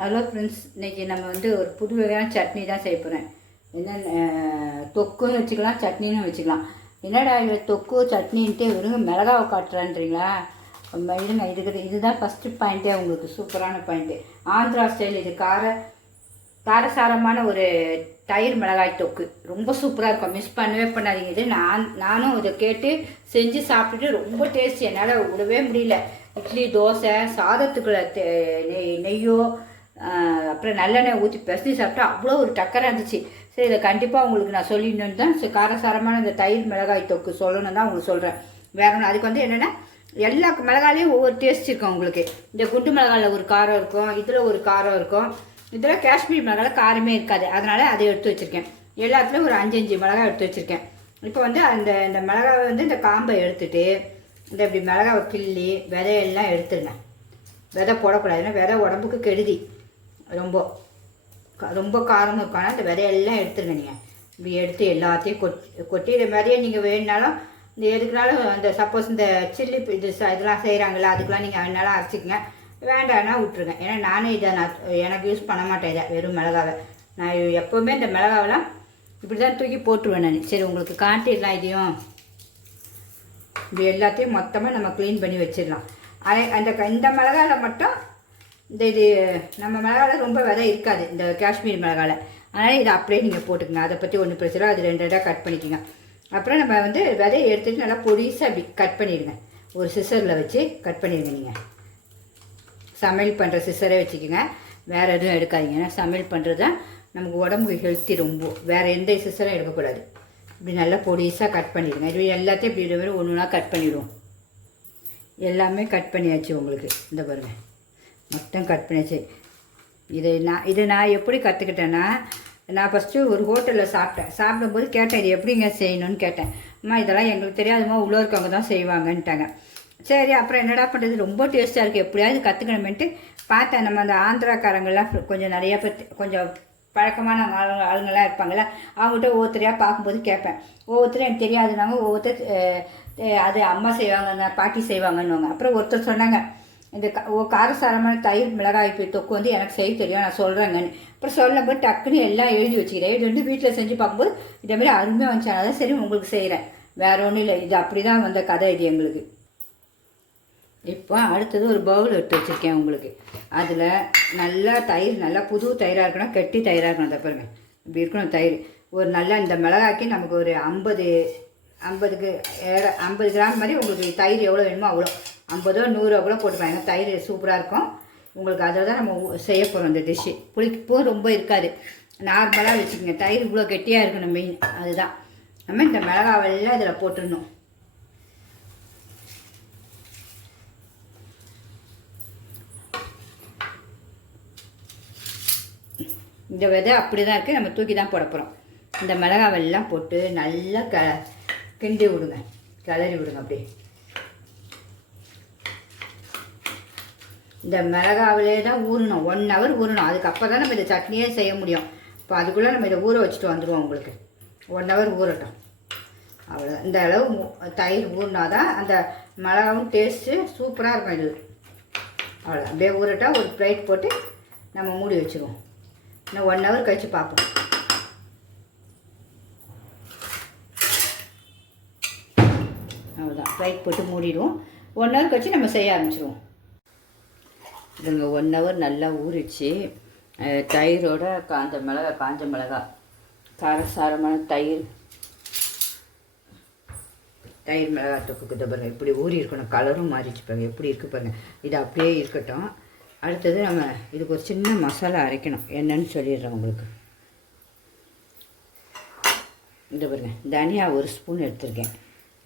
Hello friends, இன்றைக்கி நம்ம வந்து ஒரு புது வகையான சட்னி தான் செய்ய போகிறேன். என்ன தொக்குன்னு வச்சுக்கலாம், சட்னின்னு வச்சுக்கலாம். என்னடா இது தொக்கு சட்னின்ட்டு வெறும் மிளகாவை காட்டுறான்றீங்களா? இதுங்க இதுதான் ஃபஸ்ட்டு பாயிண்ட்டே. உங்களுக்கு சூப்பரான பாயிண்ட்டு. ஆந்திரா ஸ்டைல். இது காரசாரமான ஒரு தயிர் மிளகாய் தொக்கு ரொம்ப சூப்பராக இருக்கும். மிஸ் பண்ணவே பண்ணாதீங்க. இது நானும் இதை கேட்டு செஞ்சு சாப்பிட்டுட்டு ரொம்ப டேஸ்ட். என்னால் விடவே முடியல. இட்லி, தோசை, சாதத்துக்குள்ள நெய்யோ அப்புறம் நல்லெண்ணெய் ஊற்றி பிசைஞ்சு சாப்பிட்டா அவ்வளோ ஒரு டக்கராக இருந்துச்சு. சரி, இதை கண்டிப்பாக உங்களுக்கு நான் சொல்லிடணுன்னு தான் காரசாரமான இந்த தயிர் மிளகாய் தொக்கு சொல்லணும்னு தான் உங்களுக்கு சொல்கிறேன். வேற ஒன்று அதுக்கு வந்து என்னென்னா, எல்லா மிளகாலையும் ஒவ்வொரு டேஸ்ட் இருக்கும் உங்களுக்கு. இந்த குண்டு மிளகாயில் ஒரு காரம் இருக்கும், இதில் ஒரு காரம் இருக்கும். இதில் காஷ்மீர் மிளகாயில் காரமே இருக்காது. அதனால் அதை எடுத்து வச்சுருக்கேன். எல்லாத்துலேயும் ஒரு 5 மிளகாய் எடுத்து வச்சுருக்கேன். இப்போ வந்து இந்த மிளகாவை வந்து இந்த காம்பை எடுத்துகிட்டு இந்த இப்படி மிளகாவை கிள்ளி விதையெல்லாம் எடுத்துருங்க. விதை போடக்கூடாதுன்னா விதை உடம்புக்கு கெடுதி. ரொம்ப காரமும் இருக்கானா இந்த விதையெல்லாம் எடுத்துருங்க. நீங்கள் இப்படி எடுத்து எல்லாத்தையும் கொட்டி இதை விதையை நீங்கள் வேணுனாலும் இந்த எதுக்குனாலும் இந்த சப்போஸ் இந்த சில்லி இதெல்லாம் செய்கிறாங்களா அதுக்கெலாம் நீங்கள் வேணாலும் அரைச்சிக்கங்க. வேண்டாம்னா விட்டுருங்க. ஏன்னா நானும் இதை எனக்கு யூஸ் பண்ண மாட்டேன். இதை வெறும் மிளகாவை நான் எப்போவுமே இந்த மிளகாவெல்லாம் இப்படி தான் தூக்கி போட்டுருவேன் நான். சரி, உங்களுக்கு காட்டிடலாம். இதையும் இப்படி எல்லாத்தையும் மொத்தமாக நம்ம க்ளீன் பண்ணி வச்சிடலாம். இந்த மிளகாவில் மட்டும் இது நம்ம மிளகாவில் ரொம்ப விதை இருக்காது, இந்த காஷ்மீர் மிளகாவில். அதனால் இதை அப்படியே நீங்கள் போட்டுக்கங்க. அதை பற்றி ஒன்றும் பிரச்சனை. அது 2 கட் பண்ணிக்கோங்க. அப்புறம் நம்ம வந்து விதையை எடுத்துகிட்டு நல்லா பொடிசாக அப்படி கட் பண்ணிடுங்க. ஒரு சிசரில் வச்சு கட் பண்ணிடுங்க. நீங்கள் சமையல் பண்ணுற சிசரே வச்சுக்கோங்க, வேறு எதுவும் எடுக்காதீங்க. ஏன்னா சமையல் பண்ணுறது தான் நமக்கு உடம்புக்கு ஹெல்த்தி. ரொம்ப வேறு எந்த சிசரும் எடுக்கக்கூடாது. இப்படி நல்லா பொடிசாக கட் பண்ணிடுங்க. இது எல்லாத்தையும் இப்படி ஒன்று ஒன்றா கட் பண்ணிவிடுவோம். எல்லாமே கட் பண்ணியாச்சு உங்களுக்கு. இந்த பாருங்கள், மொத்தம் கட் பண்ணியாச்சு. இதை நான் எப்படி கற்றுக்கிட்டேன்னா, நான் ஃபஸ்ட்டு ஒரு ஹோட்டலில் சாப்பிடும்போது கேட்டேன், இது எப்படிங்க செய்யணும்னு கேட்டேன். அம்மா இதெல்லாம் எங்களுக்கு தெரியாதுமா, உள்ளே இருக்கவங்க தான் செய்வாங்கன்ட்டாங்க. சரி, அப்புறம் என்னடா பண்ணுறது, ரொம்ப டேஸ்ட்டாக இருக்குது, எப்படியாவது கற்றுக்கணுமென்ட்டு பார்த்தேன். நம்ம அந்த ஆந்திராக்காரங்கள்லாம் கொஞ்சம் நிறையா பேர் கொஞ்சம் பழக்கமான ஆளுங்கள்லாம் இருப்பாங்கள்ல, அவங்ககிட்ட ஒவ்வொருத்தரையாக பார்க்கும்போது கேட்பேன். ஒவ்வொருத்தரும் எனக்கு தெரியாதுனாங்க, ஒவ்வொருத்தர் அது அம்மா செய்வாங்க, அந்த பாட்டி செய்வாங்கன்னுவாங்க. அப்புறம் ஒருத்தர் சொன்னாங்க, இந்த காரசாரமான தயிர் மிளகாய் தொக்கு வந்து எனக்கு செய்ய தெரியும், நான் சொல்கிறேங்கன்னு. அப்புறம் சொல்லும்போது டக்குன்னு எல்லாம் எழுதி வச்சுக்கிறேன். இது வந்து வீட்டில் செஞ்சு பார்க்கும்போது இதேமாதிரி அருமையாக வந்துச்சு. அதான் சரி உங்களுக்கு செய்கிறேன், வேறு ஒன்றும் இல்லை. இது அப்படி தான் வந்த கதை இது எங்களுக்கு. இப்போ அடுத்தது ஒரு பவுல் எடுத்து வச்சுருக்கேன் உங்களுக்கு. அதில் நல்லா தயிர், நல்லா புது தயிராக இருக்கணும், கெட்டி தயிராக இருக்கணும். அதை பாருங்கள், இப்படி இருக்கணும் தயிர். ஒரு நல்லா இந்த மிளகாய்க்கு நமக்கு ஒரு 50 கிராம் மாதிரி உங்களுக்கு தயிர் எவ்வளோ வேணுமோ அவ்வளோ, 50 100 கூட போட்டுப்பாங்க. தயிர் சூப்பராக இருக்கும் உங்களுக்கு. அதில் தான் நம்ம செய்ய போகிறோம் இந்த டிஷ்ஷு. புளிப்பும் ரொம்ப இருக்காது, நார்மலாக வச்சுக்கோங்க. தயிர் இவ்வளோ கெட்டியாக இருக்கணும் மெயின், அதுதான். நம்ம இந்த மிளகாவெல்லாம் இதில் போட்டுடணும். இந்த விதை அப்படி தான் இருக்குது, நம்ம தூக்கி தான் போட போகிறோம். இந்த மிளகாவெல்லாம் போட்டு நல்லா கிண்டி விடுங்க, கிளறி விடுங்க. அப்படியே இந்த மிளகாவிலே தான் ஊறணும், 1 ஹவர் ஊறணும். அதுக்கப்புறம் தான் நம்ம இந்த சட்னியே செய்ய முடியும். இப்போ அதுக்குள்ளே நம்ம இதை ஊற வச்சுட்டு வந்துடுவோம். உங்களுக்கு 1 ஹவர் ஊறட்டும், அவ்வளோதான். இந்த அளவு தயிர் ஊறினா தான் அந்த மிளகாவும் டேஸ்ட்டு சூப்பராக இருக்கும். இது அவ்வளோ அப்படியே ஊறட்டும். ஒரு பிளேட் போட்டு நம்ம மூடி வச்சுருவோம். இன்னும் 1 ஹவர் கழித்து பார்ப்போம். அவ்வளோதான், பிளேட் போட்டு மூடிடுவோம். 1 ஹவர் கழித்து நம்ம செய்ய ஆரம்பிச்சிடுவோம். இதுங்க 1 ஹவர் நல்லா ஊறிச்சு. தயிரோட காஞ்ச மிளகா காரசாரமான தயிர் மிளகா தொக்குக்கு பாருங்கள், இப்படி ஊறி இருக்கணும். கலரும் மாறிச்சு பாருங்கள், எப்படி இருக்குது பாருங்கள். இது அப்படியே இருக்கட்டும். அடுத்தது நம்ம இதுக்கு ஒரு சின்ன மசாலா அரைக்கணும். என்னன்னு சொல்லிடுறேன் உங்களுக்கு. இந்த பாருங்க, தனியா 1 ஸ்பூன் எடுத்துருக்கேன்.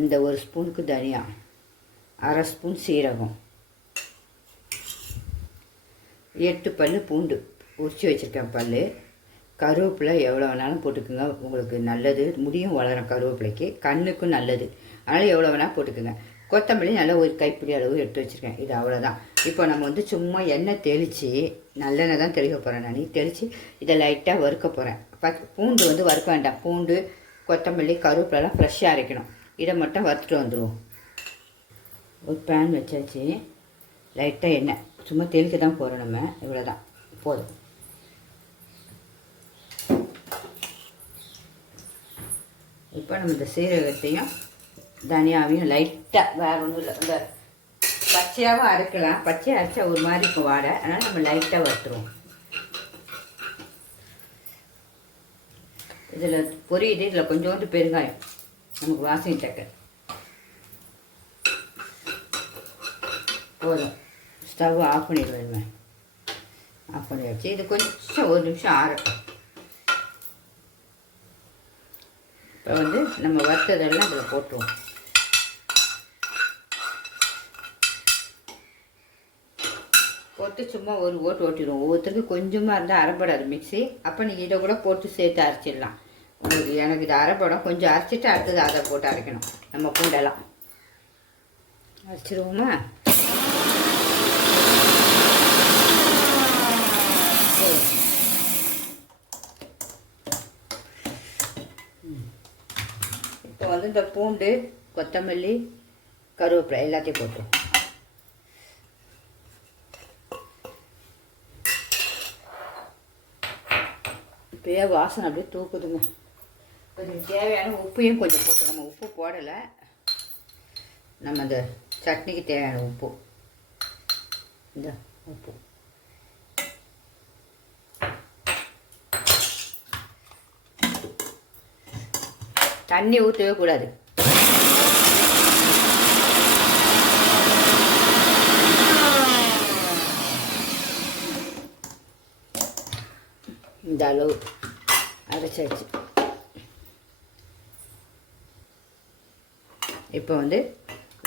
இந்த 1 ஸ்பூனுக்கு தனியா, 1/2 ஸ்பூன் சீரகம், 8 பல் பூண்டு உரித்து வச்சுருக்கேன் பல், கருவேப்பிலை எவ்வளோ வேணாலும் போட்டுக்குங்க. உங்களுக்கு நல்லது, முடியும் வளரும் கருவேப்பிலைக்கு, கண்ணுக்கும் நல்லது. அதனால் எவ்வளோ வேணால் போட்டுக்குங்க. கொத்தமல்லி நல்லா ஒரு கைப்பிடி அளவு எடுத்து வச்சுருக்கேன். இது அவ்வளோதான். இப்போ நம்ம வந்து சும்மா எண்ணெய் தெளித்து, நல்லெண்ணெய் தான் தெளிக்க போகிறேன் நான். தெளித்து இதை லைட்டாக வறுக்க போகிறேன். பூண்டு வந்து வறுக்க வேண்டாம். பூண்டு, கொத்தமல்லி, கருவேப்பிலெல்லாம் ஃப்ரெஷ்ஷாக அரைக்கணும். இதை மட்டும் வறுத்துட்டு வந்துடுவோம். ஒரு பேன் வச்சாச்சு, லைட்டாக எண்ணெய் சும்மா தெளிக்க தான் போகிறோம் நம்ம. இவ்வளோ தான். போதும். இப்போ நம்ம இந்த சீரகத்தையும் தனியாவையும் லைட்டாக வேறு ஒன்றும் இல்லை, இந்த பச்சையாகவும் அரைக்கலாம். பச்சையாக அரைச்சா ஒரு மாதிரி இருக்கும் வாடை, அதனால் நம்ம லைட்டாக வறுத்துருவோம். இதில் பொரியிட்டு இதில் கொஞ்சோண்டு பெருங்காயம் நமக்கு வாசனை தக்க போதும். ஸ்டவ் ஆஃப் பண்ணிடுவேன். ஆஃப் பண்ணி வச்சு இது கொஞ்சம் ஒரு நிமிஷம் ஆறட்டும். இப்போ வந்து நம்ம வறுத்ததெல்லாம் இதில் போட்டுருவோம். போட்டு சும்மா ஒரு ஓட்டு ஓட்டிடுவோம். ஒவ்வொருத்தருக்கு கொஞ்சமாக இருந்தால் அரைப்படாது மிக்ஸி. அப்போ நீங்கள் இதை கூட போட்டு சேர்த்து அரைச்சிடலாம். உங்களுக்கு எனக்கு இது அரைப்படம், கொஞ்சம் அரைச்சிட்டு அடுத்தது அதை போட்டு அரைக்கணும். நம்ம பூண்டெல்லாம் அரைச்சிடுவோமா? இப்போ வந்து இந்த பூண்டு, கொத்தமல்லி, கருவேப்பிலை எல்லாத்தையும் போட்டுருவோம். இப்போயே வாசனை அப்படியே தூக்குதுங்க. கொஞ்சம் தேவையான உப்பையும் கொஞ்சம் போட்டு, நம்ம உப்பு போடலை, நம்ம இந்த சட்னிக்கு தேவையான உப்பு, இந்த உப்பு தண்ணி ஊற்றவே கூடாது. இந்த அளவு அரைச்சாச்சு. இப்போ வந்து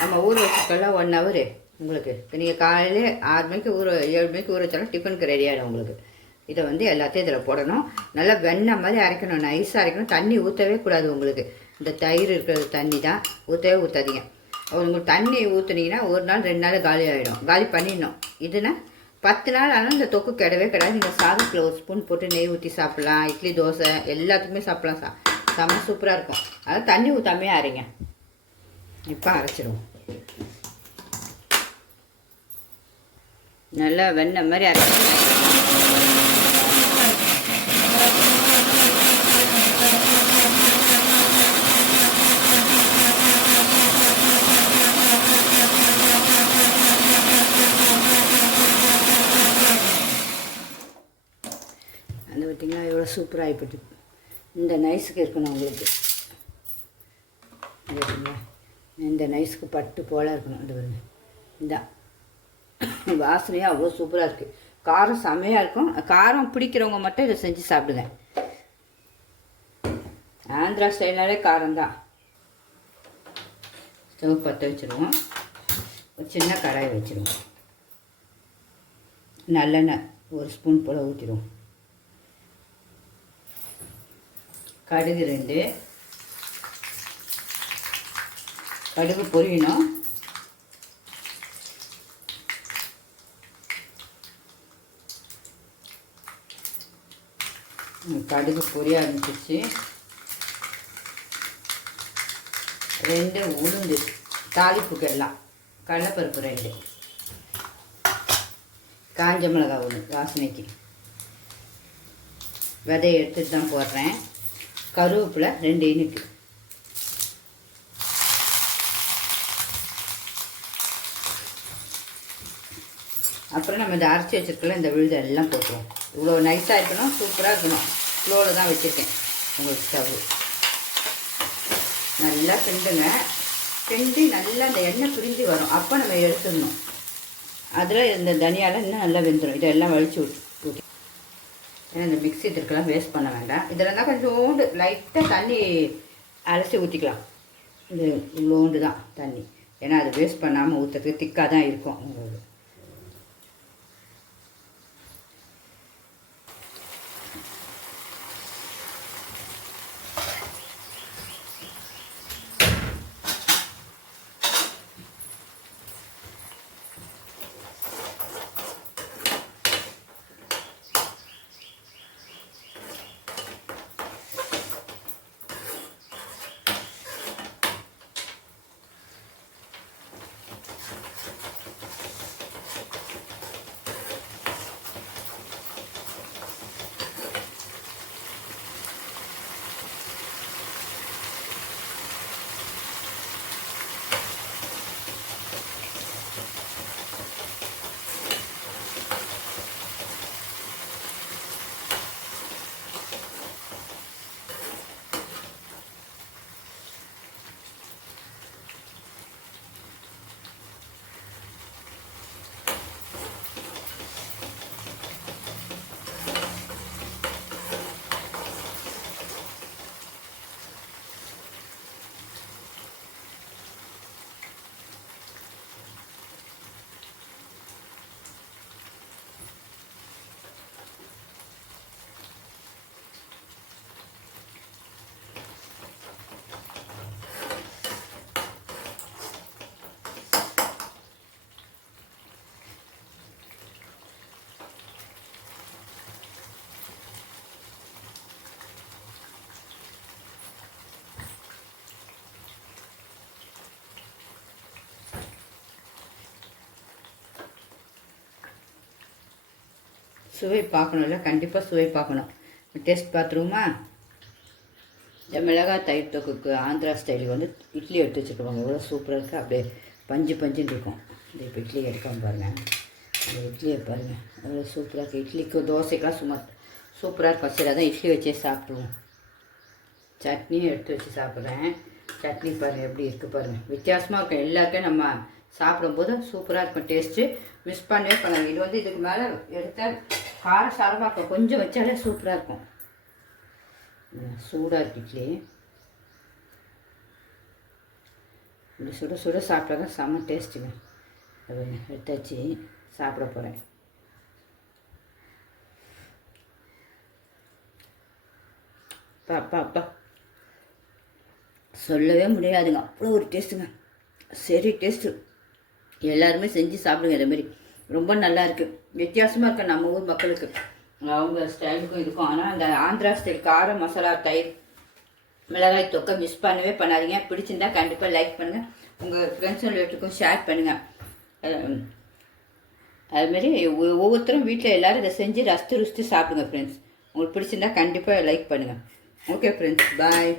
நம்ம ஊற வச்சுக்கலாம் 1 ஹவர் உங்களுக்கு. இப்போ நீங்கள் காலையில் 6 மணிக்கு 7 மணிக்கு ஊற வச்சாலும் டிஃபனுக்கு ரெடி ஆகிடும் உங்களுக்கு. இதை வந்து எல்லாத்தையும் இதில் போடணும். நல்லா வெண்ணெய் மாதிரி அரைக்கணும், நைஸாக அரைக்கணும். தண்ணி ஊற்றவே கூடாது உங்களுக்கு. இந்த தயிர் இருக்கிற தண்ணி தான், ஊற்றவே ஊற்றாதீங்க. உங்களுக்கு தண்ணி ஊற்றுனீங்கன்னா 1 நாள் 2 நாள் காலி ஆகிடும். காலி பண்ணிடணும். இதுனா 10 நாள் ஆனால் இந்த தொக்கு கிடவே கிடையாது. நீங்கள் சாதத்தில் ஒரு ஸ்பூன் போட்டு நெய் ஊற்றி சாப்பிட்லாம். இட்லி, தோசை எல்லாத்துக்குமே சாப்பிட்லாம். செம்ம சூப்பராக இருக்கும். அதாவது தண்ணி ஊற்றாமே அரைங்க. இப்போ அரைச்சிடுவோம். நல்லா வெண்ணெய் மாதிரி அரைச்சி அந்த பார்த்திங்கன்னா எவ்வளோ சூப்பராக ஆகிப்பட்டு. இந்த நைஸுக்கு இருக்கணும் உங்களுக்கு. இந்த நைஸுக்கு பட்டு போல் இருக்கணும். இந்த வருங்க, இந்த வாசனையாக அவ்வளோ சூப்பராக இருக்குது. காரம் செமையாக இருக்கும். காரம் பிடிக்கிறவங்க மட்டும் இதை செஞ்சு சாப்பிடுங்க. ஆந்திரா ஸ்டைல்னாலே காரம் தான். ஸ்டவ் பற்ற வச்சுருவோம். ஒரு சின்ன கடாய் வச்சுருவோம். நல்லெண்ணெய் 1 ஸ்பூன் போல் ஊற்றிடுவோம். கடுகு 2, கடுகு பொரியணும். கடுகு பொரிய ஆரம்பிச்சிச்சு. 2 உளுந்து தாளிப்புக்கு எல்லாம், கடலைப்பருப்பு 2, காஞ்ச மிளகாய் 1 வாசனைக்கு, விதையை எடுத்துட்டு தான் போடுறேன். கருவேப்பிலை 2 இனுக்கு. அப்புறம் நம்ம இதை அரைச்சி வச்சுருக்கல இந்த விழுதை எல்லாம் போட்டுருவோம். இவ்வளோ நைஸாக இருக்கணும், சூப்பராக இருக்கணும். ஸ்லோவில் தான் வச்சுருக்கேன் உங்களுக்கு ஸ்டவ். நல்லா கிண்டுங்க. கிண்டி நல்லா இந்த எண்ணெய் பிரிஞ்சு வரும். அப்போ நம்ம எடுத்துடணும். அதில் இந்த தனியால் இன்னும் நல்லா வெந்துடும். இதெல்லாம் வலிச்சு ஊற்றி, ஏன்னா இந்த மிக்ஸி திருக்கெல்லாம் வேஸ்ட் பண்ண வேண்டாம். இதில் தான் கொஞ்சோண்டு லைட்டாக தண்ணி அலசி ஊற்றிக்கலாம். இது இவ்வளோண்டு தான் தண்ணி, ஏன்னா அது வேஸ்ட் பண்ணாமல் ஊற்றுறதுக்கு திக்காக தான் இருக்கும் உங்களுக்கு. சுவை பார்க்கணும்ல, கண்டிப்பாக சுவை பார்க்கணும். டேஸ்ட் பார்த்துருவோமா? இந்த மிளகாய் தயிர் தொக்குக்கு ஆந்திரா ஸ்டைலுக்கு வந்து இட்லி எடுத்து வச்சுருக்கோங்க. எவ்வளோ சூப்பராக இருக்குது. அப்படியே பஞ்சு பஞ்சுன்னு இருக்கும். இந்த இப்போ இட்லி எடுக்காமல் பாருங்கள். இந்த இட்லியை பாருங்கள் எவ்வளோ சூப்பராக இருக்குது. இட்லிக்கு தோசைக்கெலாம் சும்மா சூப்பராக இருக்கும். சரி, அதான் இட்லி வச்சே சாப்பிட்ருவோம். சட்னியும் எடுத்து வச்சு சாப்பிட்றேன். சட்னி பாருங்கள் எப்படி இருக்குது பாருங்கள். வித்தியாசமாக இருக்கும். எல்லாருக்கும் நம்ம சாப்பிடும்போது சூப்பராக இருக்கும். டேஸ்ட்டு மிஸ் பண்ணவே பண்ணாங்க. இது வந்து இதுக்கு மேலே எடுத்தால் கார சாரமாக இருக்கும். கொஞ்சம் வச்சாலே சூப்பராக இருக்கும். சூடாக இருக்கு இட்லி. இப்படி சுட சுட சாப்பிட்டா தான் செம்ம டேஸ்ட்டுங்க. அது எடுத்தாச்சு சாப்பிட போகிறேன். அப்பா அப்பா சொல்லவே முடியாதுங்க. அவ்வளோ ஒரு டேஸ்ட்டுங்க. சரி டேஸ்ட்டு. எல்லாருமே செஞ்சு சாப்பிடுங்க. இதேமாரி ரொம்ப நல்லா இருக்குது. வித்தியாசமாக இருக்குது நம்ம ஊர் மக்களுக்கு. அவங்க ஸ்டைலுக்கும் இருக்கும். ஆனால் அந்த ஆந்திரா ஸ்டைல் கார மசாலா தயிர் மிளகாய் தொக்கை மிஸ் பண்ணவே பண்ணாதீங்க. பிடிச்சிருந்தா கண்டிப்பாக லைக் பண்ணுங்கள். உங்கள் ஃப்ரெண்ட்ஸ் ரிலேட்டிவ்க்கும் ஷேர் பண்ணுங்கள். அதுமாரி ஒவ்வொருத்தரும் வீட்டில் எல்லோரும் இதை செஞ்சு ரசித்து ருசித்து சாப்பிடுங்க ஃப்ரெண்ட்ஸ். உங்களுக்கு பிடிச்சிருந்தா கண்டிப்பாக லைக் பண்ணுங்கள். ஓகே ஃப்ரெண்ட்ஸ், பாய்.